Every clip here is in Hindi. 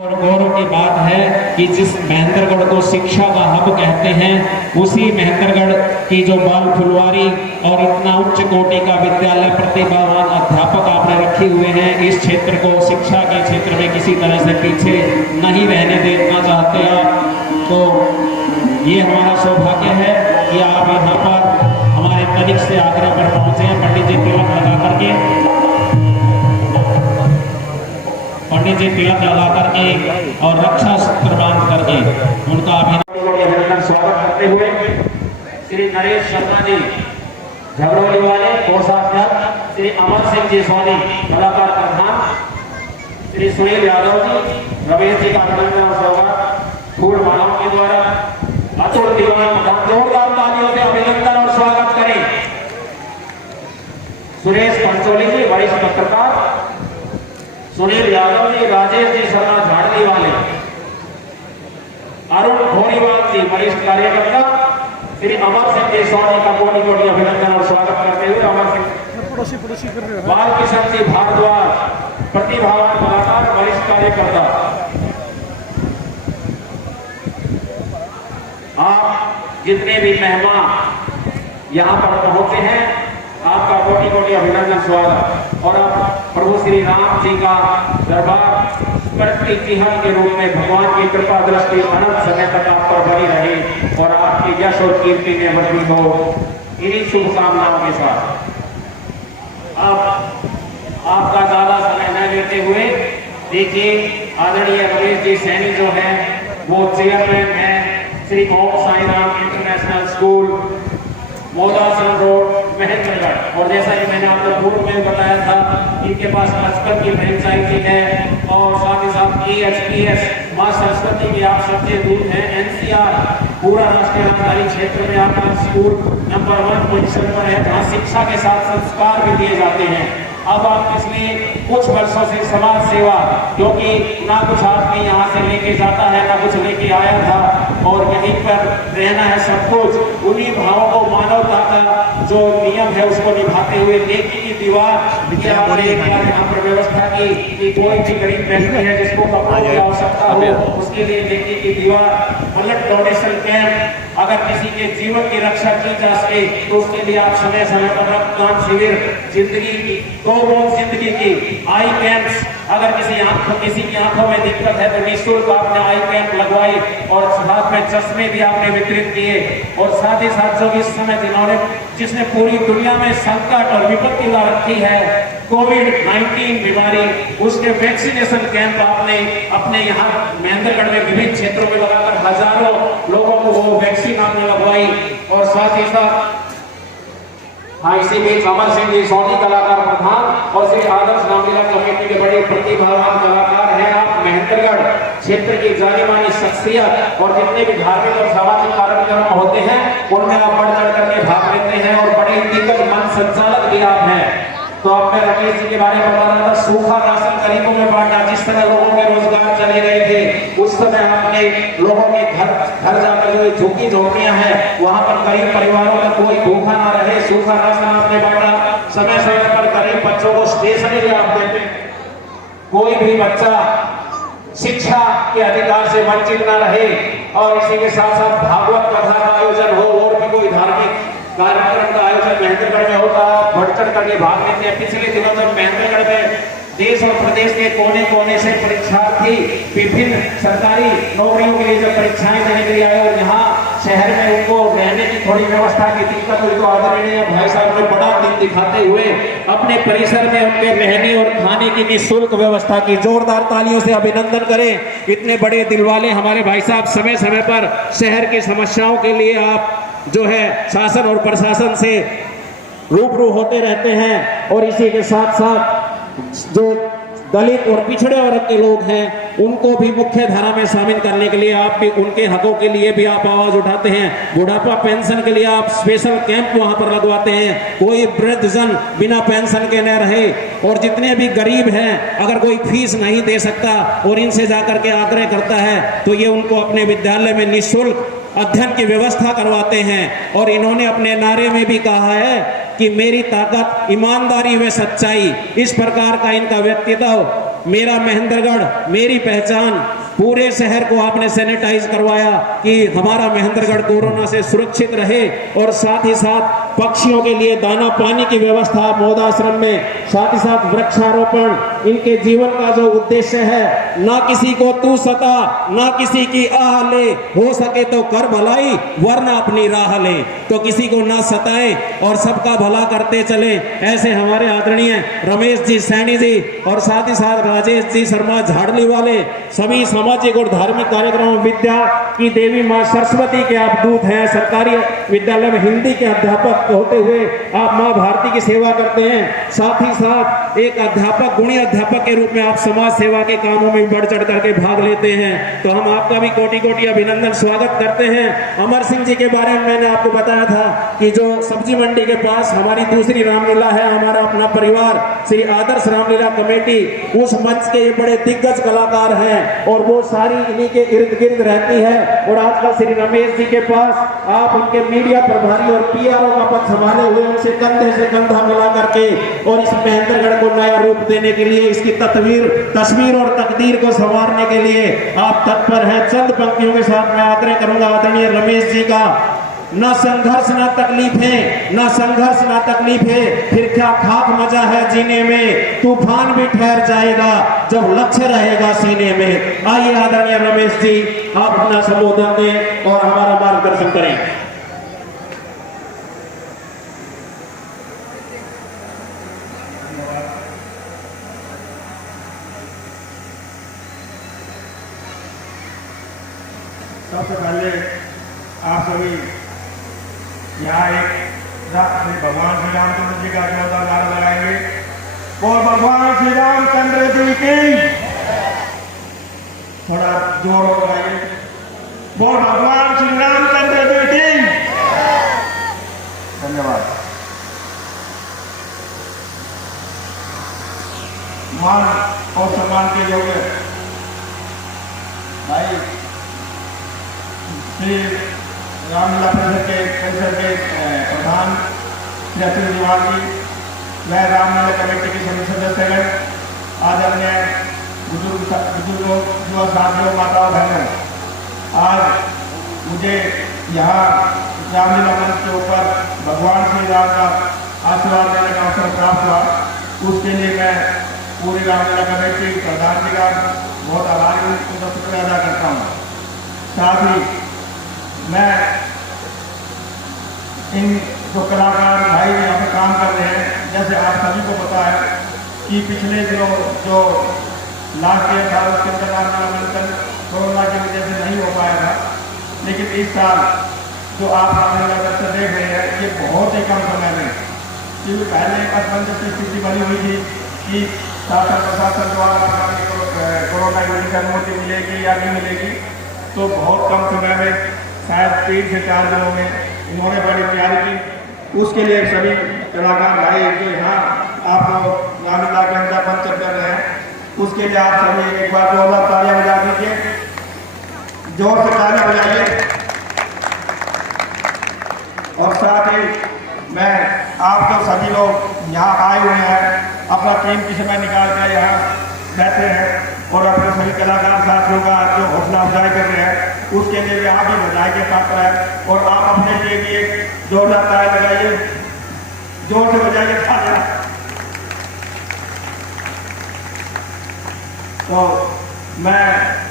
और गौरव की बात है कि जिस महेंद्रगढ़ को शिक्षा का हब कहते हैं, उसी महेंद्रगढ़ की जो बाल फुलवारी और इतना उच्च कोटि का विद्यालय, प्रतिभावान अध्यापक आपने रखे हुए हैं, इस क्षेत्र को शिक्षा के क्षेत्र में किसी तरह से पीछे नहीं रहने देना चाहते आप। तो ये हमारा सौभाग्य है कि आप यहाँ पर हमारे तनिक से आगरा पर पहुंचे हैं। पंडित जी तिलक लगा करके और रक्षा सूत्र बांध करके उनका अभिनंदन स्वागत करते हुए श्री नरेश शर्मा जी झगड़ोली वाले कोषाध्यक्ष, श्री अमर सिंह जी सोनी कलाकार प्रधान, श्री सुनील यादव जी, रमेश जी का अभिनंदन और स्वागत फूल मालाओं के द्वारा। अतुल दीवान जोरदार तालियों से अभिनंदन और स्वागत करें। सुरेश पंचोली जी वरिष्ठ पत्रकार, सुनील यादव जी, राजेश जी शर्मा झाड़ली वाले, अरुण भोरीवाल जी वरिष्ठ कार्यकर्ता, श्री अमर सिंह जी सोनी का कोटि कोटि अभिनंदन और स्वागत करते हुए अमर सिंह बाल किशन जी भारद्वाज प्रतिभावान कलाकार वरिष्ठ कार्यकर्ता। आप जितने भी मेहमान यहाँ पर पहुंचे हैं, आपका कोटि कोटि अभिनंदन स्वागत। और आप प्रभु श्री राम जी का दरबार करती चिन्ह के रूप में भगवान की कृपा दृष्टि अनंत समय तक आप पर बनी रहे और आपकी यश और कीर्ति में वृद्धि हो, इन्हीं शुभकामनाओं के साथ अब आपका ज्यादा समय न लेते हुए देखिए आदरणीय रमेश जी सैनी जो है वो चेयरमैन है Shri Om Sai Ram international school, Modasan road, Mahendragarh. और जैसा कि मैंने आपको पूर्व में बताया था, इनके पास 55 की फ्रेंचाइजी है और साथ ही साथ EHPS मां सरस्वती के आप सबसे दूर हैं। NCR पूरा राष्ट्रीय राजधानी क्षेत्र में आपका स्कूल नंबर 1 पोजीशन पर है, जहाँ शिक्षा के साथ संस्कार भी दिए जाते हैं। अब आप पिछले कुछ वर्षों से समाज सेवा, क्योंकि ना कुछ आदमी यहाँ से लेके जाता है ना कुछ लेके आया था और यहीं पर रहना है सब कुछ, उन्हीं भावों को मानवता का जो नियम है उसको निभाते हुए नेकी की दीवार यहाँ पर व्यवस्था की कि कोई भी गरीब व्यक्ति है जिसको कपड़ों की आवश्यकता हो उसके लिए नेकी की दीवार, ब्लड डोनेशन कैंप, अगर किसी के जीवन की रक्षा की जा सके तो उसके लिए आप समय समय पर रक्तदान शिविर, जिंदगी की दो बूंद जिंदगी की आई कैंप्स, अगर किसी की आंखों में दिक्कत है तो निःशुल्क आपने आई कैंप लगवाई और साथ में चश्मे भी आपने वितरित किए। और साथ ही साथ जो इस समय जिसने पूरी दुनिया में संकट और विपत्ति ला रखी है, कोविड-19 बीमारी, उसके वैक्सीनेशन कैंप आपने अपने यहाँ महेंद्रगढ़ में विभिन्न क्षेत्रों में लगाकर हजारों लोगों को वो वैक्सीन आपने लगवाई। और साथ ही साथ इसी बीच अमर सिंह जी सोनी कलाकार प्रधान और श्री आदर्श रामलीला कमेटी के बड़े प्रतिभावान कलाकार हैं। आप महेंद्रगढ़ क्षेत्र की जानी मानी शख्सियत और जितने भी धार्मिक और सामाजिक कार्यक्रम होते हैं उनमें आप बढ़ चढ़ करके भाग लेते हैं और बड़े दिग्गज मंच संचालक भी आप हैं। तो अब मैं रमेश जी के बारे में बता रहा था, सूखा राशन गरीबों में बांटा, जिस तरह लोगों के रोजगार चले गए थे उस समय आपने लोगों के घर जाकर जो झुग्गी झोपड़ियां हैं वहां पर गरीब परिवारों में कोई भूखा ना रहे, सूखा राशन आपने बांटा। समय समय पर गरीब बच्चों को स्टेशनरी आप देते, कोई भी बच्चा शिक्षा के अधिकार से वंचित न रहे। और इसी के साथ साथ भागवत कथा का आयोजन हो और भी कोई धार्मिक कार्यक्रम का आयोजन महेंद्रगढ़ में होता, बढ़ चढ़ करके भाग लेते हैं। पिछले दिनों में महेंद्रगढ़ में देश और प्रदेश के कोने कोने से परीक्षार्थी विभिन्न सरकारी नौकरियों के लिए जब परीक्षाएं देने के लिए आए और यहाँ शहर में उनको रहने की थोड़ी व्यवस्था की दिक्कत हुई तो आदरणीय भाई साहब ने बड़ा दिन दिखाते हुए अपने परिसर में उनके रहने और खाने की निःशुल्क व्यवस्था की। जोरदार तालियों से अभिनंदन करें। इतने बड़े दिल वाले हमारे भाई साहब समय समय पर शहर की समस्याओं के लिए आप जो है शासन और प्रशासन से रूबरू होते रहते हैं। और इसी के साथ साथ जो दलित और पिछड़े वर्ग के लोग हैं उनको भी मुख्य धारा में शामिल करने के लिए आप भी उनके हकों के लिए भी आप आवाज उठाते हैं। बुढ़ापा पेंशन के लिए आप स्पेशल कैंप वहां पर लगवाते हैं, कोई वृद्धजन बिना पेंशन के न रहे। और जितने भी गरीब हैं अगर कोई फीस नहीं दे सकता और इनसे जाकर के आग्रह करता है तो ये उनको अपने विद्यालय में निःशुल्क अध्ययन की व्यवस्था करवाते हैं। और इन्होंने अपने नारे में भी कहा है कि मेरी ताकत ईमानदारी व सच्चाई, इस प्रकार का इनका व्यक्तित्व मेरा महेंद्रगढ़ मेरी पहचान, पूरे शहर को आपने सैनिटाइज करवाया कि हमारा महेंद्रगढ़ कोरोना से सुरक्षित रहे। और साथ ही साथ पक्षियों के लिए दाना पानी की व्यवस्था मोदाश्रम में, साथ ही साथ वृक्षारोपण, इनके जीवन का जो उद्देश्य है, ना किसी को तू सता ना किसी की आह ले, हो सके तो कर भलाई वरना अपनी राह ले। तो किसी को ना सताए और सबका भला करते चले, ऐसे हमारे आदरणीय रमेश जी सैनी जी और साथ ही साथ राजेश जी शर्मा झाड़ली वाले सभी सामाजिक और धार्मिक कार्यक्रमों, विद्या की देवी माँ सरस्वती के आप दूत हैं। सरकारी विद्यालय में हिंदी के अध्यापक होते हुए आप माँ भारती की सेवा करते हैं। साथ ही साथ एक अध्यापक, गुणी अध्यापक के रूप में आप समाज सेवा के कामों में बढ़ चढ़ करके भाग लेते हैं। तो हम आपका भी कोटि कोटि अभिनंदन स्वागत करते हैं। अमर सिंह जी के बारे में मैंने आपको बताया था कि जो सब्जी मंडी के पास हमारी दूसरी रामलीला है, हमारा अपना परिवार श्री आदर्श रामलीला कमेटी, उस मंच के ये बड़े दिग्गज कलाकार हैं और वो सारी इन्हीं के इर्द गिर्द रहती है। और आजकल श्री रमेश जी के पास आप उनके मीडिया प्रभारी और पीआरओ का पद संभाले हुए, उनसे कंधे से कंधा मिला करके और इस महेंद्रगढ़ को नया रूप देने के लिए, इसकी तस्वीर और तकदीर को संवारने के लिए आप तत्पर हैं। चंद पंक्तियों के साथ मैं आग्रह करूंगा आदरणीय रमेश जी का। ना संघर्ष ना तकलीफ है, ना संघर्ष ना तकलीफ है, फिर क्या खाक मजा है जीने में, तूफान भी ठहर जाएगा जब लक्ष्य रहेगा सीने में। आइए आदरणीय रमेश जी आप अपना संबोधन दें और हमारा मार्गदर्शन करें। सबसे पहले आप सभी यहाँ एक श्री भगवान श्री रामचंद्र जी का 14 नारा लगाएंगे। बोल भगवान श्री रामचंद्र जी की, थोड़ा जोर हो लगाइए। बोल भगवान श्री रामचंद्र जी की। धन्यवाद। मान और सम्मान के योग्य भाई श्री रामलीला परिषद के प्रधान श्री अतुल दीवान जी, वह रामलीला कमेटी के सभी सदस्यगण, आदरणीय बुजुर्गों, युवा साथियों, माताओं, बहनों, आज मुझे यहाँ रामलीला मंच के ऊपर भगवान श्री राम का आशीर्वाद देने का अवसर प्राप्त हुआ। उसके लिए मैं पूरी रामलीला कमेटी प्रधान जी का बहुत आभारी हूँ, उनका शुक्रिया अदा करता हूँ। साथ ही मैं इन जो कलाकार भाई यहाँ पर काम कर रहे हैं, जैसे आप सभी को पता है कि पिछले दिनों जो लास्ट ईयर था उसके अंदर रामलीला मंचन कोरोना की वजह से नहीं हो पाया था, लेकिन इस साल जो आप रामलीला मंचन देख रहे हैं ये बहुत ही कम समय में, क्योंकि पहले असमंजस की स्थिति बनी हुई थी कि शासन प्रशासन द्वारा कोरोना की वजह से अनुमति मिलेगी या नहीं मिलेगी, तो बहुत कम समय में शायद 3 से 4 दिनों में इन्होंने बड़ी तैयारी की। उसके लिए सभी कलाकार भाई जो यहाँ आप लोग रामलीला के अंदर मंचन कर रहे हैं, उसके लिए आप सभी एक बार जोरदार तालियां बजा दीजिए, जोर से तालियां बजाइए। और साथ ही मैं आप जो सभी लोग यहाँ आए हुए हैं, अपना कीमती समय निकाल कर यहाँ बैठे हैं और अपने सभी कलाकार साथियों का जो हौसला अफजाई कर रहे हैं, उसके लिए आप भी बधाई के पात्र हैं। और आप अपने लिए भी एक जोरदार ताली लगाइए, जोर से बजाइए तालियां। तो मैं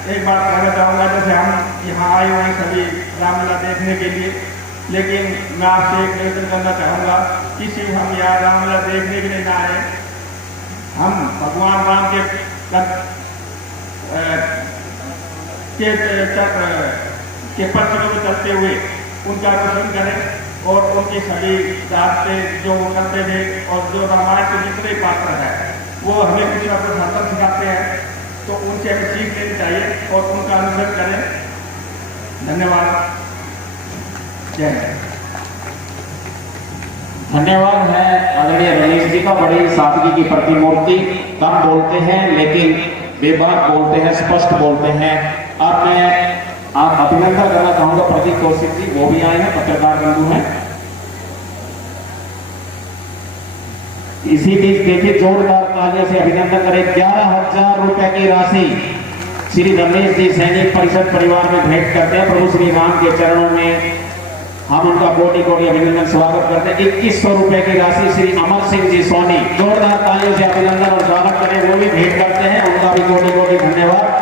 एक बात कहना चाहूँगा, जैसे हम यहाँ आए हुए हैं सभी रामलीला देखने के लिए, लेकिन मैं आपसे एक निवेदन करना चाहूँगा कि सिर्फ हम यहाँ रामलीला देखने के लिए ना आए, हम भगवान राम के पत्रों में चलते हुए उनका दर्शन करें और उनकी सभी रास्ते जो वो करते थे और जो रामायण के जितने पात्र हैं वो हमें कुछ ना कुछ हद तक सिखाते हैं, तो उनसे हमें सीख लेनी चाहिए और उनका अनुसरण करें। धन्यवाद। जय हिंद। धन्यवाद है आदरणीय रमेश जी का, बड़ी सादगी की प्रतिमूर्ति। कम बोलते हैं लेकिन बेबाक बोलते हैं, स्पष्ट बोलते हैं। अब मैं आप अभिनंदन करना चाहूंगा प्रदीप कौशिक जी, वो भी आए हैं, पत्रकार बंधु हैं। इसी बीच देखिए जोरदार तालियों से अभिनंदन करें। 11,000 रुपए की राशि श्री रमेश जी सैनिक परिषद परिवार में भेंट करते हैं। प्रभु श्री राम के चरणों में हम उनका कोटि कोटि अभिनंदन स्वागत करते हैं। 2100 रुपए की राशि श्री अमर सिंह जी सोनी, जोरदार तालियों से अभिनंदन और स्वागत करें, वो भी भेंट करते हैं, उनका भी कोटि कोटि धन्यवाद।